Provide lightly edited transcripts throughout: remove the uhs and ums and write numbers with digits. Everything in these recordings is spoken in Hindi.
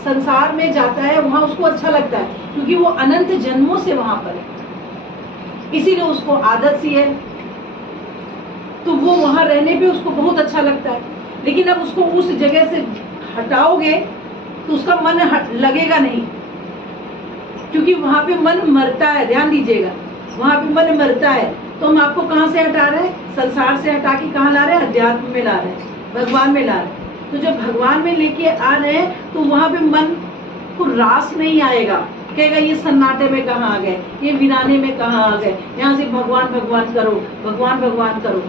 संसार में जाता है वहां उसको अच्छा लगता है, क्योंकि वो अनंत जन्मों से वहां पर है, इसीलिए उसको आदत सी है, तो वो वहां रहने पे उसको बहुत अच्छा लगता है। लेकिन अब उसको उस जगह से हटाओगे तो उसका मन लगेगा नहीं, क्योंकि वहां पे मन मरता है। ध्यान दीजिएगा, वहां पे मन मरता है। तो हम आपको कहाँ से हटा रहे हैं? संसार से हटा के कहाँ ला रहे हैं? अध्यात्म में ला रहे हैं, भगवान में ला रहे हैं। तो जब भगवान में लेके आ रहे हैं तो वहां पे मन को रास नहीं आएगा, कहेगा ये सन्नाटे में कहाँ आ गए, ये वीराने में कहाँ आ गए, यहाँ से भगवान भगवान करो, भगवान भगवान करो,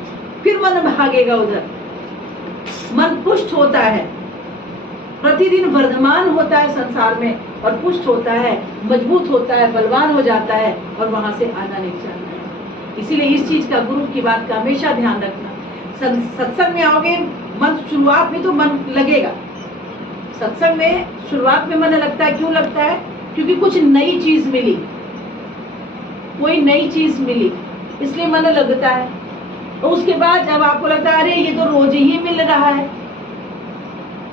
फिर मन भागेगा उधर। मन पुष्ट होता है, प्रतिदिन वर्धमान होता है संसार में, और पुष्ट होता है, मजबूत होता है, बलवान हो जाता है, और वहां से आना नहीं चाहता है। इसीलिए इस चीज का, गुरु की बात का हमेशा ध्यान रखना। सत्संग में आओगे, मन शुरुआत में तो मन लगेगा, सत्संग में शुरुआत में मन लगता है। क्यों लगता है? क्योंकि कुछ नई चीज मिली, कोई नई चीज मिली, इसलिए मन लगता है। और उसके बाद जब आपको लगता है अरे ये तो रोज ही मिल रहा है,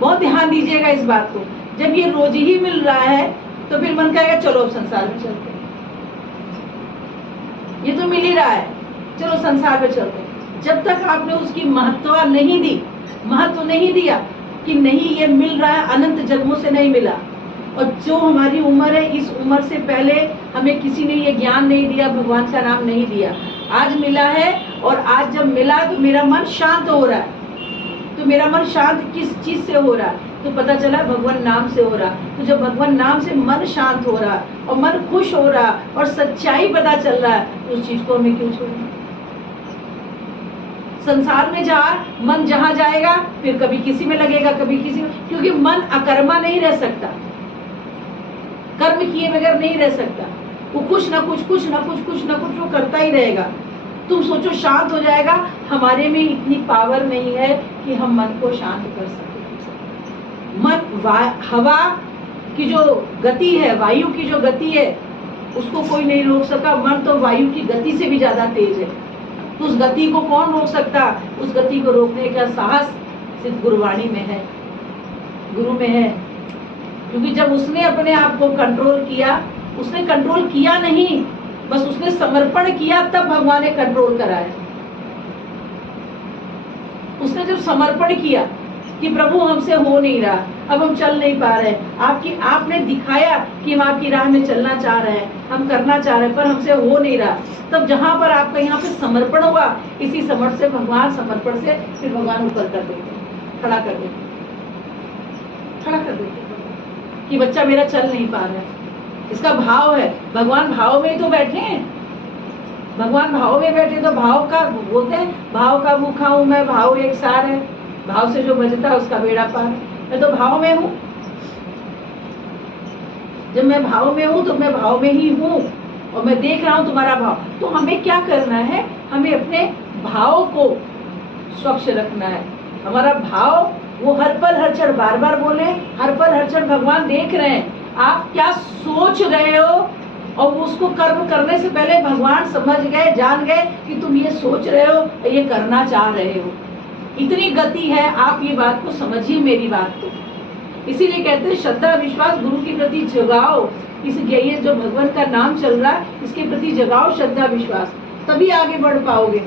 बहुत ध्यान दीजिएगा इस बात को, जब ये रोज ही मिल रहा है तो फिर मन कहेगा चलो अब संसार में चलते हैं, ये तो मिल ही रहा है, चलो संसार में चलते हैं। जब तक आपने उसकी महत्व नहीं दी, महत्व नहीं दिया कि नहीं ये मिल रहा है, अनंत जन्मों से नहीं मिला, और जो हमारी उम्र है, इस उम्र से पहले हमें किसी ने ये ज्ञान नहीं दिया, भगवान का नाम नहीं दिया, आज मिला है। और आज जब मिला तो मेरा मन शांत हो रहा है, तो मेरा मन शांत किस चीज से हो रहा है? तो पता चला भगवान नाम से हो रहा। तो जब भगवान नाम से मन शांत हो रहा और मन खुश हो रहा और सच्चाई पता चल रहा है, तो उस चीज को हमें क्यों छोड़ना? संसार में मन जहां जाएगा फिर कभी किसी में लगेगा, कभी किसी में, क्योंकि मन अकर्मा नहीं रह सकता, कर्म किए बगैर नहीं रह सकता। वो कुछ ना कुछ वो करता ही रहेगा। तुम सोचो शांत हो जाएगा, हमारे में इतनी पावर नहीं है कि हम मन को शांत कर सके। मन हवा की जो गति है, वायु की जो गति है, उसको कोई नहीं रोक सका। मन तो वायु की गति से भी ज्यादा तेज है, तो उस गति को कौन रोक सकता? उस गति को रोकने का साहस सिर्फ गुरुवाणी में है, गुरु में है। क्योंकि जब उसने अपने आप को कंट्रोल किया, उसने कंट्रोल किया नहीं, बस उसने समर्पण किया, तब भगवान ने कंट्रोल कराया। उसने जब समर्पण किया कि प्रभु हमसे हो नहीं रहा, अब हम चल नहीं पा रहे, आपने दिखाया कि हम आपकी राह में चलना चाह रहे हैं, हम करना चाह रहे हैं, पर हमसे हो नहीं रहा। तब जहां पर आपका यहाँ पे समर्पण हुआ, इसी समर्पण से भगवान, समर्पण से फिर भगवान ऊपर कर देते, खड़ा कर देते कि बच्चा मेरा चल नहीं पा रहा है। इसका भाव है, भगवान भाव में ही तो बैठे हैं। भगवान भाव में बैठे तो भाव का बोलते हैं, भाव का भूखा हूं मैं, भाव एक सार है, भाव से जो बजता है उसका बेड़ा पार। मैं तो भाव में हूँ, जब मैं भाव में हूँ तो मैं भाव में ही हूँ, और मैं देख रहा हूँ तुम्हारा भाव। तो हमें क्या करना है? हमें अपने भाव को स्वच्छ रखना है। हमारा भाव वो हर पल हर क्षण, बार बार बोले, हर पल हर क्षण भगवान देख रहे हैं आप क्या सोच रहे हो, और उसको कर्म करने से पहले भगवान समझ गए, जान गए कि तुम ये सोच रहे हो, ये करना चाह रहे हो। इतनी गति है, आप ये बात को समझिए, मेरी बात को। इसीलिए कहते हैं श्रद्धा विश्वास गुरु के प्रति जगाओ। ये जो भगवान का नाम चल रहा है, इसके प्रति जगाओ श्रद्धा विश्वास, तभी आगे बढ़ पाओगे।